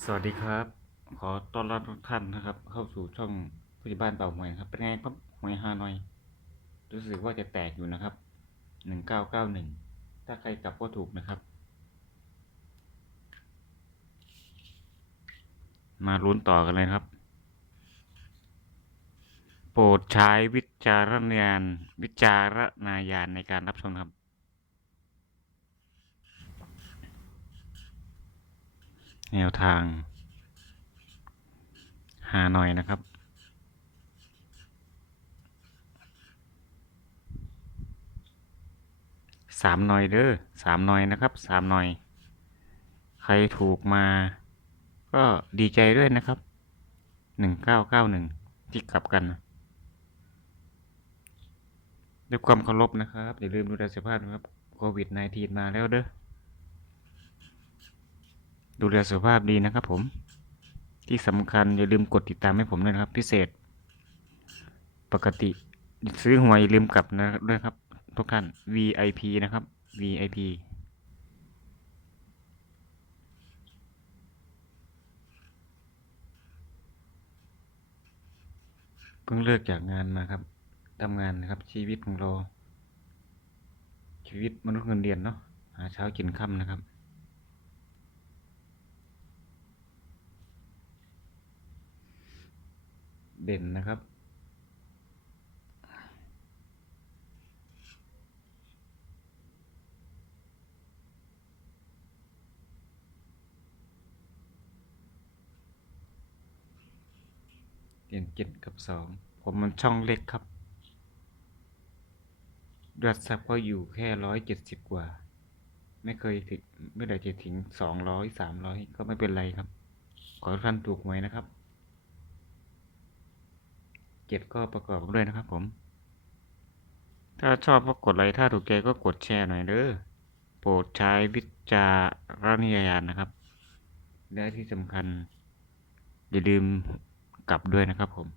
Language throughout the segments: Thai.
สวัสดีครับ ขอต้อนรับทุกท่านนะครับ เข้าสู่ช่องผู้ใหญ่บ้านเป่าหวยครับ เป็นไงครับหวยฮานอยรู้สึกว่าจะแตกอยู่นะครับหนึ่งเก้าเก้าหนึ่งถ้าใครกลับก็ถูกนะครับ มาลุ้นต่อกันเลยครับ โปรดใช้วิจารณญาณวิจารณญาณในการรับชมครับ แนวทาง หาหน่อยนะครับ สามหน่อยเด้อสามหน่อยนะครับสามหน่อย ใครถูกมา ก็ดีใจด้วยนะครับหนึ่งเก้าเก้าหนึ่งที่กลับกันด้วยความเคารพนะครับ อย่าลืมดูแลสุขภาพนะครับโควิด -19 มาแล้วเด้อ ดูแลสุขภาพดีนะครับผม ที่สำคัญอย่าลืมกดติดตามให้ผมด้วยนะครับ พิเศษ ปกติซื้อหวยอย่าลืมกลับนะด้วยครับ ทุกท่าน VIP นะครับ VIP เพิ่งเลิกจากงานมาครับทำงานนะครับ ชีวิตของเรา ชีวิตมนุษย์เงินเดือนเนาะหาเช้ากินค่ำนะครับ เด่นนะครับ เด่นเจ็ดกับสองผมมันช่องเล็กครับยอดซับก็อยู่แค่ร้อยเจ็ดสิบกว่า ไม่เคยถึงไม่ได้จะถึงสองร้อยสามร้อยก็ไม่เป็นไรครับ ขอท่านถูกหวยนะครับ เจ็ดก็ประกอบด้วยนะครับผม ถ้าชอบก็กดไลค์ถ้าถูกใจก็กดแชร์หน่อยเด้อโปรดใช้วิจารณญาณนะครับ และที่สำคัญ อย่าลืมกลับด้วยนะครับผม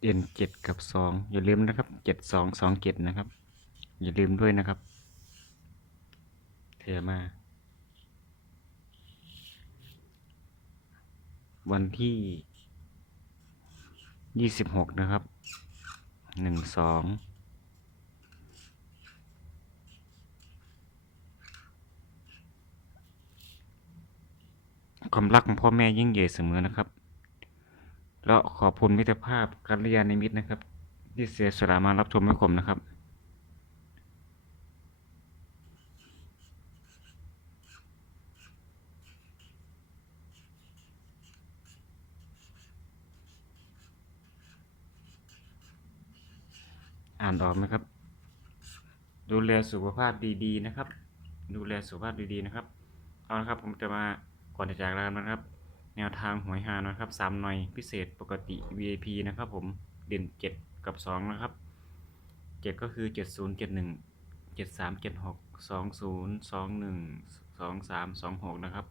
เด่นเจ็ดกับสองอย่าลืมนะครับเจ็ดสองสองเจ็ดนะครับ อย่าลืมด้วยนะครับเทมา วันที่ยี่สิบหกนะครับหนึ่งสองความรักของพ่อแม่ยิ่งใหญ่เสมอนะครับ แล้วขอบคุณมิตรภาพกัลยาณมิตรนะครับ ที่เสียสละมารับชมให้ผมนะครับ อ่านออกไหมครับ ดูแลสุขภาพดีๆนะครับ ดูแลสุขภาพดีๆนะครับ เอาละครับผมจะมาก่อนจะจากลากันนะครับ แนวทางหวยหานะครับสามหน่อยพิเศษปกติ VIP นะครับผมเด่นเจ็ดกับสองนะครับเจ็ดก็คือเจ็ดศูนย์เจ็ดหนึ่งเจ็ดสามเจ็ดหกสองศูนย์สองหนึ่งสองสามสองหกนะครับ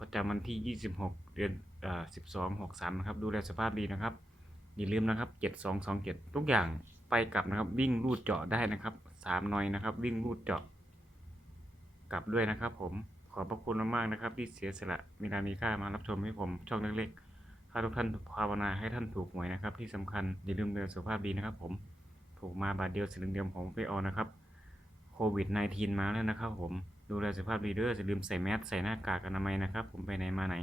ประจำวันที่ยี่สิบหกเดือนเอ่อสิบสองหกสามนะครับ ดูแลสภาพดีนะครับ อย่าลืมนะครับเจ็ดสองสองเจ็ดทุกอย่างไปกลับนะครับ วิ่งรูดเจาะได้นะครับสามหน่อยนะครับ วิ่งรูดเจาะกลับด้วยนะครับผม อบพระคุณมากๆนะครับ ที่เสียสละมีนามีค่ามารับชมให้ผมช่องเล็กๆถ้าทุกท่านภาวนาให้ท่านถูกหวยนะครับ ที่สำคัญอย่าลืมเดูแลสุขภาพดีนะครับ ผมถูกมาบาทเดียวสิ่งเดียวผมไม่เอานะครับโควิด -19 มาแล้วนะครับ ผมดูแลสุขภาพดีเด้ออย่าลืมใส่แมสใส่หน้ากากอนามัยนะครับ ผมไปไหนมาไหน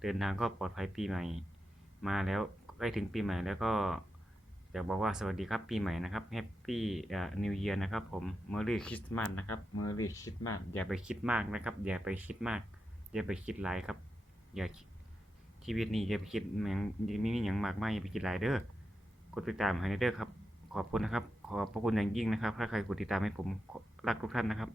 เดินทางก็ปลอดภัยปีใหม่ มาแล้วใกล้ถึงปีใหม่แล้วก็ อยากบอกว่าสวัสดีครับปีใหม่นะครับแฮปปี้เอ่อนิวเยียร์นะครับผมเมอร์รี่คริสต์มาสนะครับเมอร์รี่คริสต์มาสอย่าไปคิดมากนะครับ อย่าไปคิดมาก อย่าไปคิดหลายครับ อย่าชีวิตนี้อย่าไปคิดหยังมีมีอย่างมากมายอย่าไปคิดหลายเด้อกดติดตามให้เด้อครับ ขอบคุณนะครับ ขอบพระคุณอย่างยิ่งนะครับ ถ้าใครกดติดตามให้ผมรักทุกท่านนะครับ